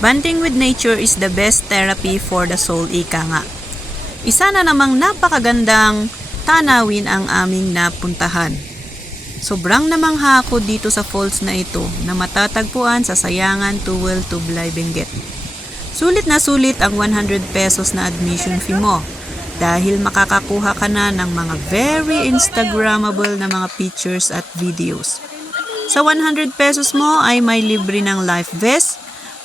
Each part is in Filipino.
Bonding with nature is the best therapy for the soul, ika nga. Isa na namang napakagandang tanawin ang aming napuntahan. Sobrang namangha ako dito sa falls na ito na matatagpuan sa Sayangan Tuwel, Tublay, Benguet. Sulit na sulit ang 100 pesos na admission fee mo dahil makakakuha ka na ng mga very Instagrammable na mga pictures at videos. Sa 100 pesos mo ay may libre ng life vest,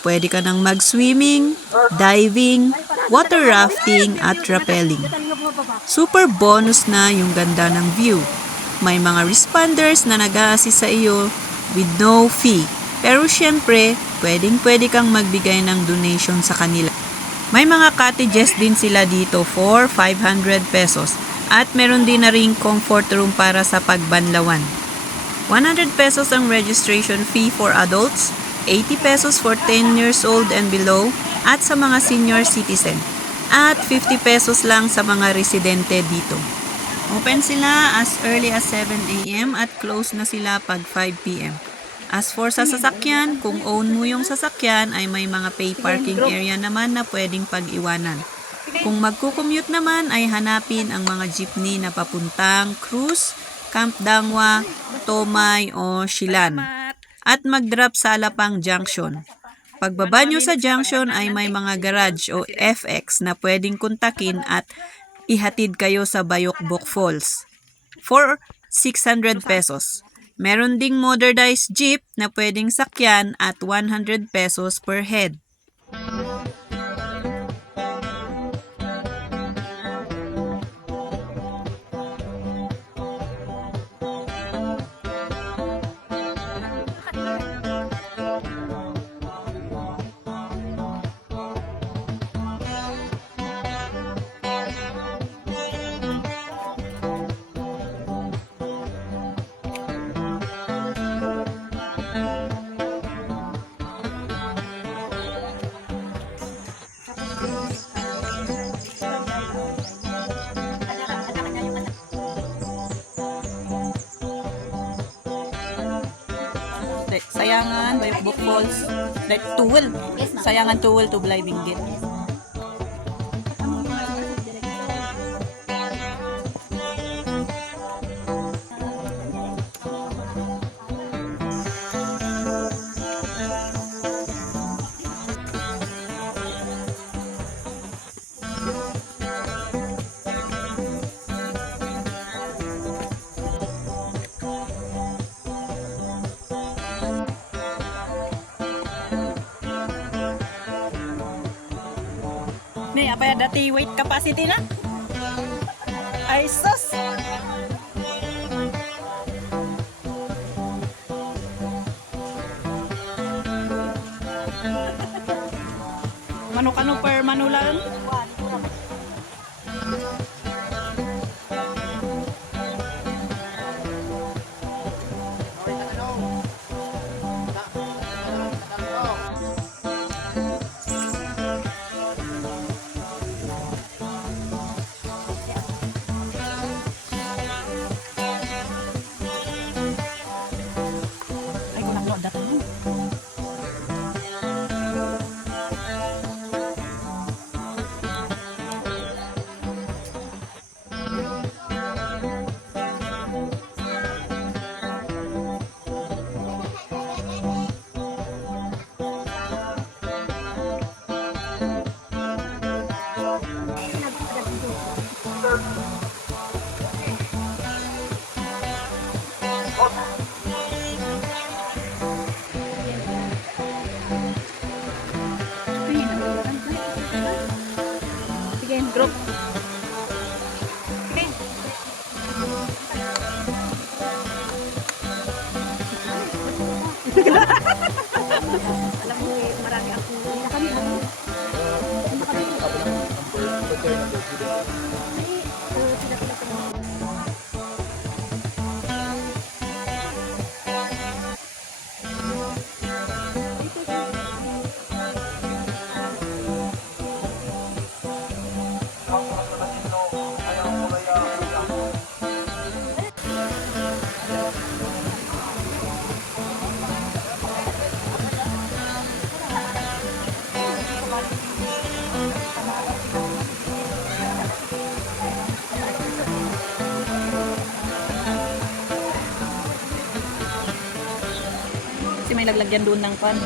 pwede ka nang mag-swimming, diving, water rafting at rappelling. Super bonus na yung ganda ng view. May mga responders na nag-a-assist sa iyo with no fee. Pero syempre, pwedeng-pwede kang magbigay ng donation sa kanila. May mga cottages din sila dito for 500 pesos at meron din na ring comfort room para sa pagbanlawan. 100 pesos ang registration fee for adults, 80 pesos for 10 years old and below at sa mga senior citizen, at 50 pesos lang sa mga residente dito. Open sila as early as 7 a.m. at close na sila pag 5 p.m. As for sa sasakyan, kung own mo yung sasakyan ay may mga pay parking area naman na pwedeng pag-iwanan. Kung magkukommute naman ay hanapin ang mga jeepney na papuntang Cruz, Camp Dangwa, Tomay o Silan at mag-drop sa Alapang Junction. Pagbaba nyo sa junction ay may mga garage o FX na pwedeng kontakin at ihatid kayo sa Bayokbok Falls for 600 pesos. Meron ding motorized jeep na pwedeng sakyan at 100 pesos per head. Sayangan, Bayokbok Falls, Tuwel. Sayangan Tuwel, Tublay, Benguet. May apaya dati weight capacity na? Ay sus! Mano-kano per manulan? Sige, group. Alam mo, marami akong may laglagyan doon ng pan.